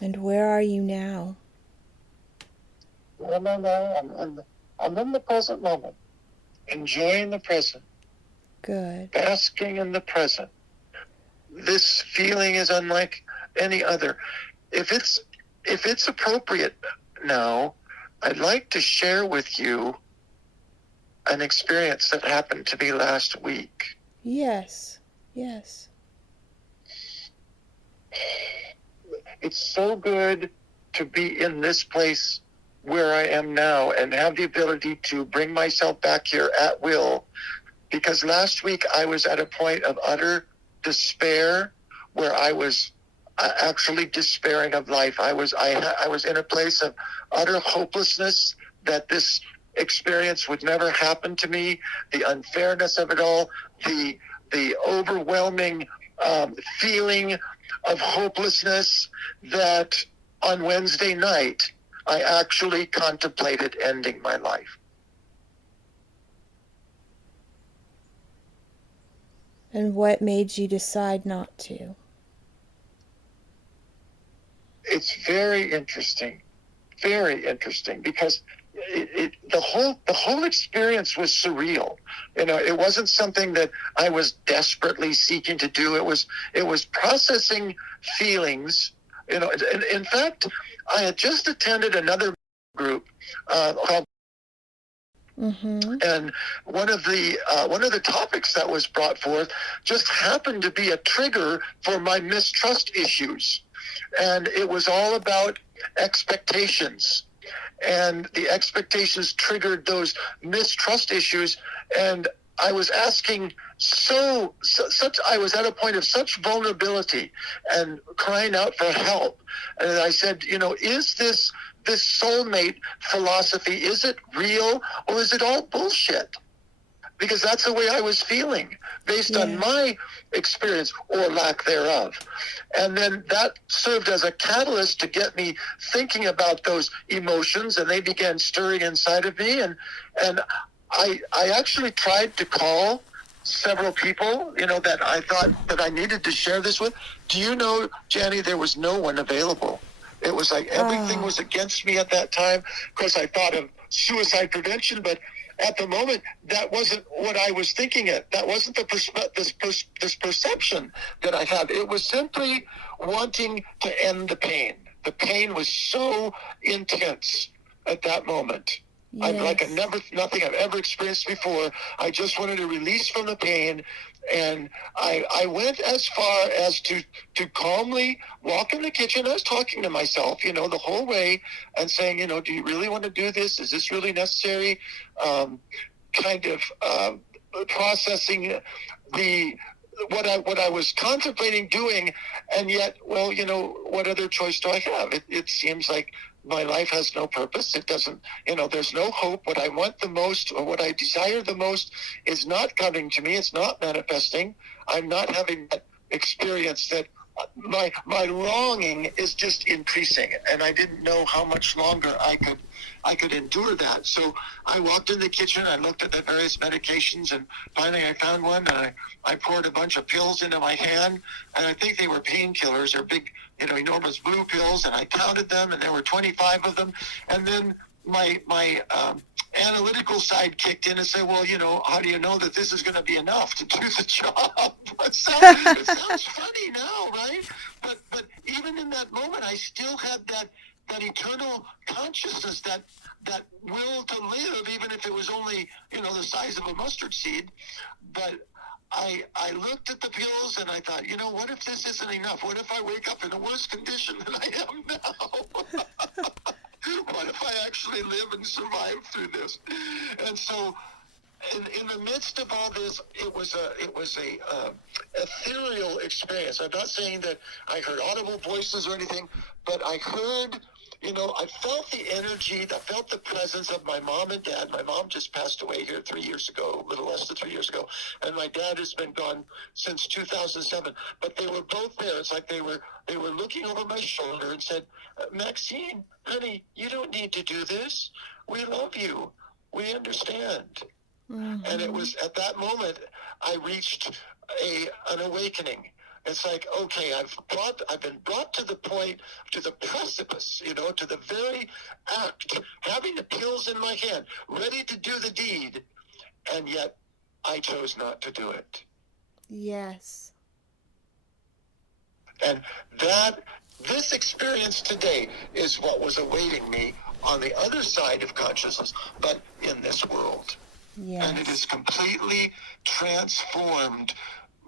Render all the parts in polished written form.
And where are you now? Where am I now? I'm in the present moment, enjoying the present, Good. basking in the present. This feeling is unlike any other. If it's appropriate now, I'd like to share with you an experience that happened to me last week. Yes. Yes. It's so good to be in this place where I am now and have the ability to bring myself back here at will, because last week I was at a point of utter despair where I was actually despairing of life. I was in a place of utter hopelessness that this experience would never happen to me, the unfairness of it all, the overwhelming feeling of hopelessness, that on Wednesday night I actually contemplated ending my life. And what made you decide not to? It's very interesting, because the whole experience was surreal. It wasn't something that I was desperately seeking to do. It was processing feelings. In fact, I had just attended another group called. Mm-hmm. And one of the topics that was brought forth just happened to be a trigger for my mistrust issues. And it was all about expectations. And the expectations triggered those mistrust issues. And I was asking I was at a point of such vulnerability and crying out for help. And I said, is this soulmate philosophy, is it real or is it all bullshit? Because that's the way I was feeling based on my experience or lack thereof. And then that served as a catalyst to get me thinking about those emotions, and they began stirring inside of me. And I actually tried to call several people, that I thought that I needed to share this with. Do you know, Jani, there was no one available. It was like everything was against me at that time. Of course, I thought of suicide prevention, but at the moment, that wasn't what I was thinking of. That wasn't this perception that I had. It was simply wanting to end the pain. The pain was so intense at that moment. Yes. Nothing I've ever experienced before. I just wanted to release from the pain. And I went as far as to calmly walk in the kitchen. I was talking to myself, the whole way, and saying, do you really want to do this? Is this really necessary? Processing what I was contemplating doing, and yet, well, what other choice do I have? It seems like my life has no purpose. It doesn't, there's no hope. What I want the most, or what I desire the most, is not coming to me. It's not manifesting. I'm not having that experience. That my longing is just increasing, and I didn't know how much longer I could endure that. So I walked in the kitchen, I looked at the various medications, and finally I found one, and I poured a bunch of pills into my hand, and I think they were painkillers. They're big, enormous blue pills, and I counted them, and there were 25 of them. And then my analytical side kicked in and said, well, how do you know that this is going to be enough to do the job? It sounds funny now, right? But even in that moment, I still had that eternal consciousness, that will to live, even if it was only, the size of a mustard seed. But I looked at the pills and I thought, what if this isn't enough? What if I wake up in a worse condition than I am now? What if I actually live and survive through this? And so, in the midst of all this, it was a ethereal experience. I'm not saying that I heard audible voices or anything, but I heard, I felt the energy, I felt the presence of my mom and dad. My mom just passed away here 3 years ago, a little less than 3 years ago, and my dad has been gone since 2007. But they were both there. It's like they were looking over my shoulder and said, Maxine, honey, you don't need to do this. We love you. We understand. Mm-hmm. And it was at that moment I reached an awakening. It's like, okay, I've been brought to the point, to the precipice, to the very act, having the pills in my hand, ready to do the deed, and yet I chose not to do it. Yes. And this experience today is what was awaiting me on the other side of consciousness, but in this world. Yes. And it has completely transformed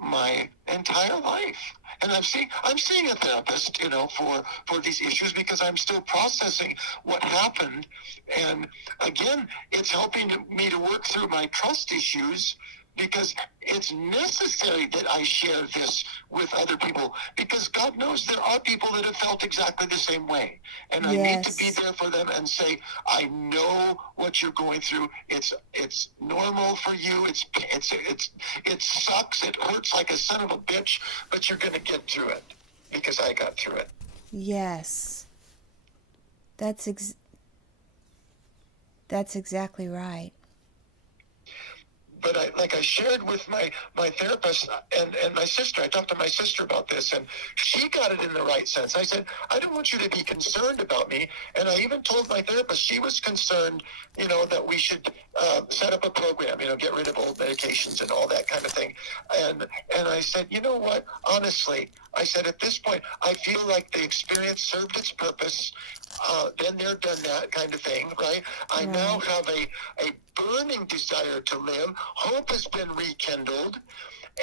my entire life. And I'm seeing a therapist, for these issues, because I'm still processing what happened. And again, it's helping me to work through my trust issues, because it's necessary that I share this with other people, because God knows there are people that have felt exactly the same way. And I need to be there for them and say, I know what you're going through. It's normal for you. It sucks. It hurts like a son of a bitch, but you're going to get through it, because I got through it. Yes. That's exactly right. But I shared with my therapist and my sister. I talked to my sister about this, and she got it in the right sense. I said, I don't want you to be concerned about me. And I even told my therapist, she was concerned, that we should set up a program, get rid of old medications and all that kind of thing. And I said, you know what? Honestly, I said, at this point, I feel like the experience served its purpose. Been there, done that kind of thing, right? I now have a burning desire to live. Hope has been rekindled,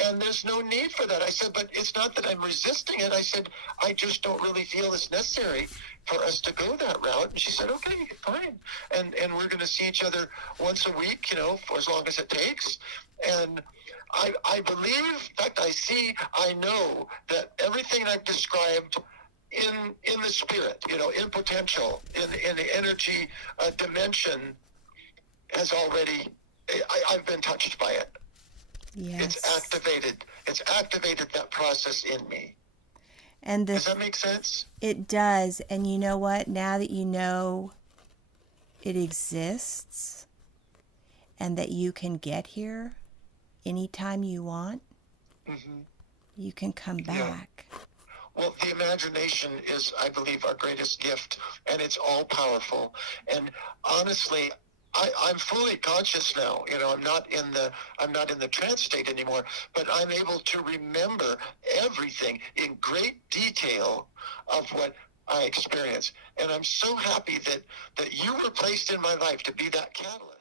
and there's no need for that. I said, but it's not that I'm resisting it. I said, I just don't really feel it's necessary for us to go that route. And she said, okay, fine. And we're going to see each other once a week, for as long as it takes. And I believe, in fact, I know that everything I've described in the spirit, in potential, in the energy dimension, has already, I've been touched by it. Yes. It's activated that process in me. And does that make sense? It does. And you know what? Now that you know it exists and that you can get here anytime you want, you can come back. Yeah. Well, the imagination is, I believe, our greatest gift, and it's all powerful. And honestly, I'm fully conscious now. I'm not in the trance state anymore, but I'm able to remember everything in great detail of what I experienced. And I'm so happy that you were placed in my life to be that catalyst.